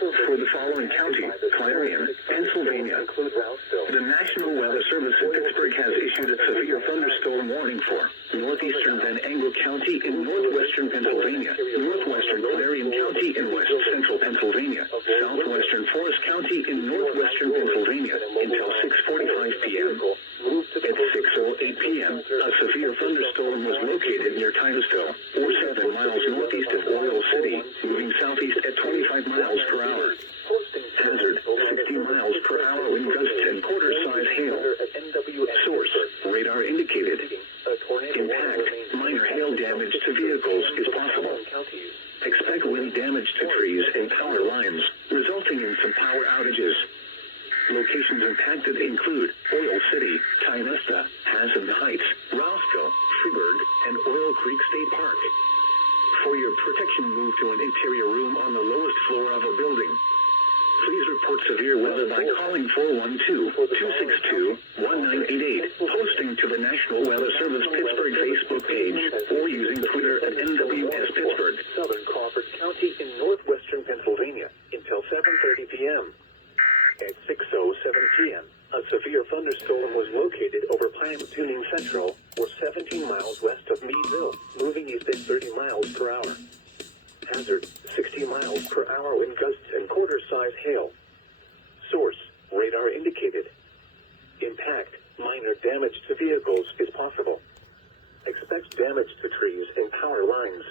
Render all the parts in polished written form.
For the following county, Clarion, Pennsylvania, the National Weather Service in Pittsburgh has issued a severe thunderstorm warning for northeastern Van Angle County in northwestern Pennsylvania, northwestern Clarion County in west central Pennsylvania, southwestern Forest County in northwestern Pennsylvania until 6:45 p.m. At 6:08 p.m., a severe thunderstorm was located near Titusville, or 7 miles northeast of Oil City, moving southeast at 25 miles per hour. Hazard, 60 miles per hour wind gusts and quarter-size hail. Source, radar indicated. Impact, minor hail damage to vehicles is possible. Expect wind damage to trees and power lines, resulting in some power outages. Locations impacted include Oil City, Tionesta, Hazen Heights, Roscoe, Freeburg, and Oil Creek State Park. For your protection, move to an interior room on the lowest floor of a building. Please report severe weather by calling 412-262-1988, posting to the National Weather Service Pittsburgh Facebook page, or using Twitter at NWS Pittsburgh. Southern Crawford County in northwestern Pennsylvania until 7:30 p.m. At 6:07 p.m., a severe thunderstorm was located over Pine-Tuning Central, or 17 miles west of Meadville, moving east at 30 miles per hour. Hazard, 60 miles per hour wind gusts and quarter-size hail. Source, radar indicated. Impact, minor damage to vehicles is possible. Expect damage to trees and power lines.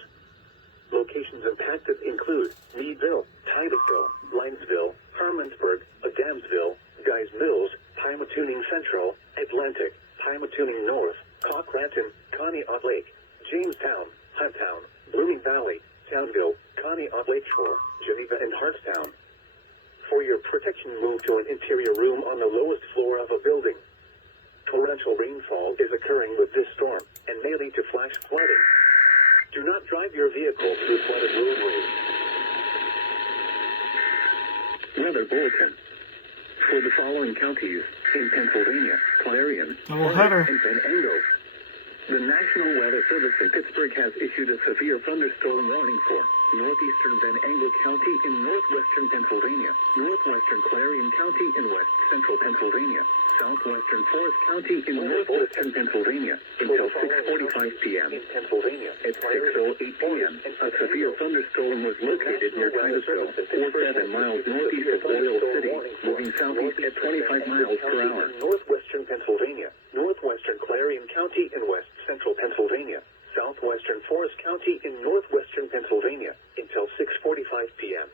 Locations impacted include Meadville, Titusville, Linesville, Harmonsburg, Adamsville, Guys Mills, Pymatuning Central, Atlantic, Pymatuning North, Cochranton, Conneaut Lake, Jamestown, Hunttown, Blooming Valley, Townville, Conneaut Lakeshore, Geneva, and Hartstown. For your protection, move to an interior room on the lowest floor of a building. Torrential rainfall is occurring with this storm and may lead to flash flooding. Do not drive your vehicle through flooded roadways. Weather bulletin. For the following counties in Pennsylvania, Clarion, and Van Angle, the National Weather Service in Pittsburgh has issued a severe thunderstorm warning for northeastern Van Angle County in northwestern Pennsylvania, northwestern Clarion County in west central Pennsylvania, southwestern Forest County in northwestern Pennsylvania until 6:45 p.m. At 6:08 p.m., a severe thunderstorm was located near Titusville, or 7 miles northeast of Oil City, moving southeast at 25 miles per hour. Northwestern Pennsylvania, northwestern Clarion County in west central Pennsylvania, southwestern Forest County in northwestern Pennsylvania until 6:45 p.m.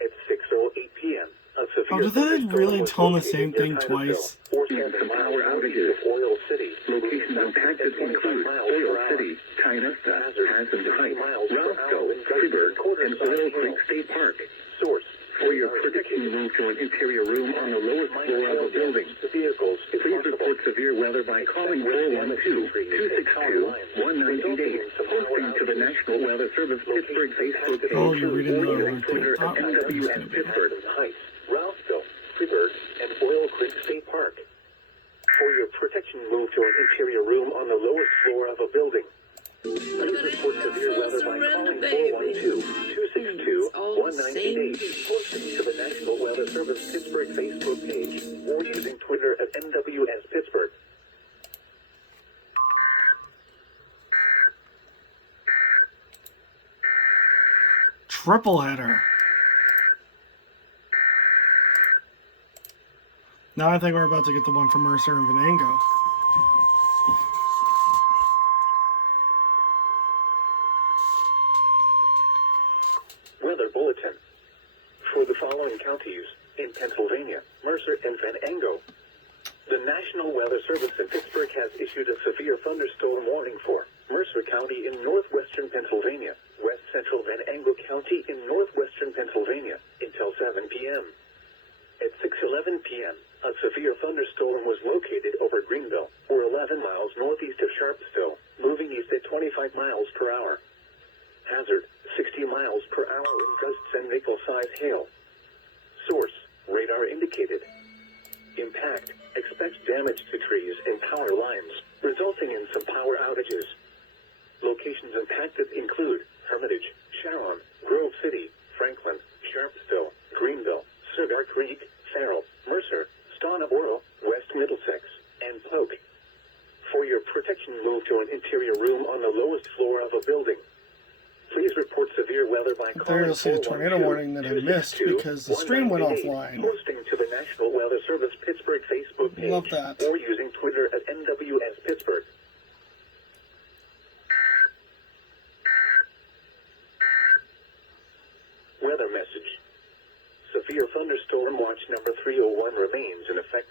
At 6:08 p.m., a severe did they really tell the same thing twice? Some power outages. Oil City. Locations impacted include Oil City, Tionesta, Hazen Heights, Roscoe, Freeburg, and Oil Creek State Park. Source. For your protection, move to an interior room on the lowest floor of a building. Please report severe weather by calling 412-262-1988, posting to the National Weather Service Pittsburgh Facebook page, or using Twitter at NWS Pittsburgh. Heights, Roscoe, Freeburg, and Oil Creek State Park. For your protection, move to an interior room on the lowest floor of a building. Please report severe weather by calling 412-262-1988, posting to the National Weather Service Pittsburgh Facebook page, or using Twitter at NWS Pittsburgh. Triple header. Now I think we're about to get the one from Mercer and Venango. Weather bulletin. For the following counties in Pennsylvania, Mercer and Van Angle, the National Weather Service in Pittsburgh has issued a severe thunderstorm warning for Mercer County in northwestern Pennsylvania, west central Van Angle County in northwestern Pennsylvania until 7 p.m. At 6:11 p.m., a severe thunderstorm was located over Greenville, or 11 miles northeast of Sharpsville, moving east at 25 miles per hour. Hazard, 60 miles per hour wind gusts and nickel-size hail. Source, radar indicated. Impact, expect damage to trees and power lines, resulting in some power outages. Locations impacted include Hermitage, Sharon, Grove City, Franklin, Sharpsville, your protection, move to an interior room on the lowest floor of a building. Please report severe weather by There calling you'll see a tornado warning that I missed because the stream went 412-262-1988, offline. posting to the National Weather Service Pittsburgh Facebook page, Love that. or using Twitter at NWS Pittsburgh. Weather message. Severe thunderstorm watch number 301 remains in effect.